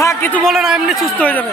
থাক, কিছু বলে না, এমনি সুস্থ হয়ে যাবে।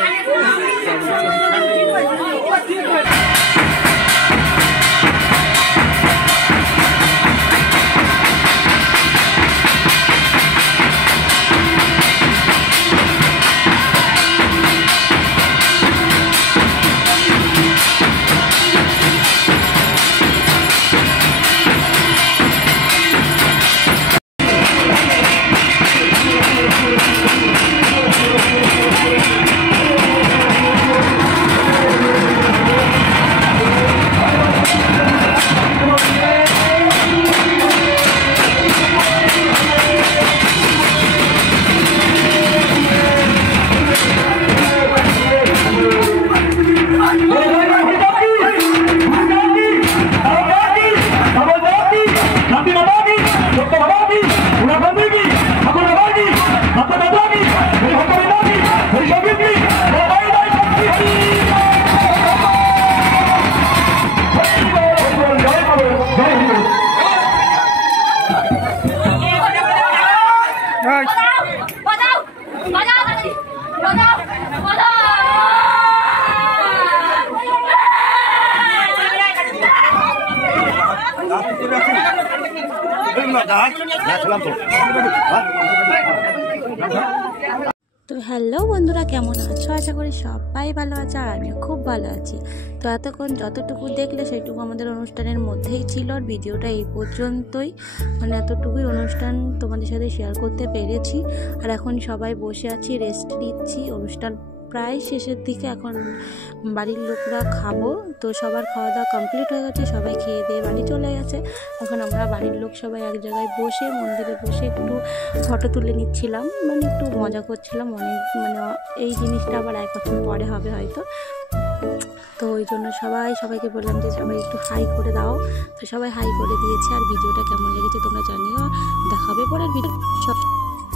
তো হ্যালো বন্ধুরা, কেমন আছো? আশা করি সবাই ভালো আছে, আর আমিও খুব ভালো আছি। তো এতক্ষণ যতটুকু দেখলে সেইটুকু আমাদের অনুষ্ঠানের মধ্যেই ছিল, আর ভিডিওটা এই পর্যন্তই। মানে এতটুকুই অনুষ্ঠান তোমাদের সাথে শেয়ার করতে পেরেছি। আর এখন সবাই বসে আছি, রেস্ট নিচ্ছি। অনুষ্ঠান প্রায় শেষের দিকে, এখন বাড়ির লোকরা খাবো। তো সবার খাওয়া দাওয়া কমপ্লিট হয়ে গেছে, সবাই খেয়ে দিয়ে বাড়ি চলে গেছে। এখন আমরা বাড়ির লোক সবাই এক জায়গায় বসে, মন্দিরে বসে একটু ফটো তুলে নিচ্ছিলাম, মানে একটু মজা করছিলাম। অনেক মানে এই জিনিসটা আবার 1 বছর পরে হবে হয়তো। তো ওই জন্য সবাইকে বললাম যে সবাই একটু হাই করে দাও। তো সবাই হাই করে দিয়েছে। আর ভিডিওটা কেমন লেগেছে তোমরা জানিও, দেখাবে পরের ভিডিও।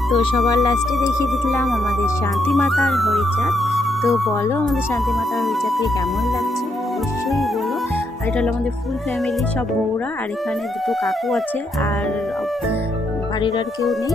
তো সবার লাস্টে দেখিয়ে দিলাম আমাদের শান্তি মাতার হরিচাঁদ। তো বলো আমাদের শান্তি মাতার হরিচাঁদকে কেমন লাগছে, অবশ্যই বলো। আর এটা হলো আমাদের ফুল ফ্যামিলি, সব বউরা। আর এখানে 2 কাকু আছে, আর বাড়ির আর কেউ নেই।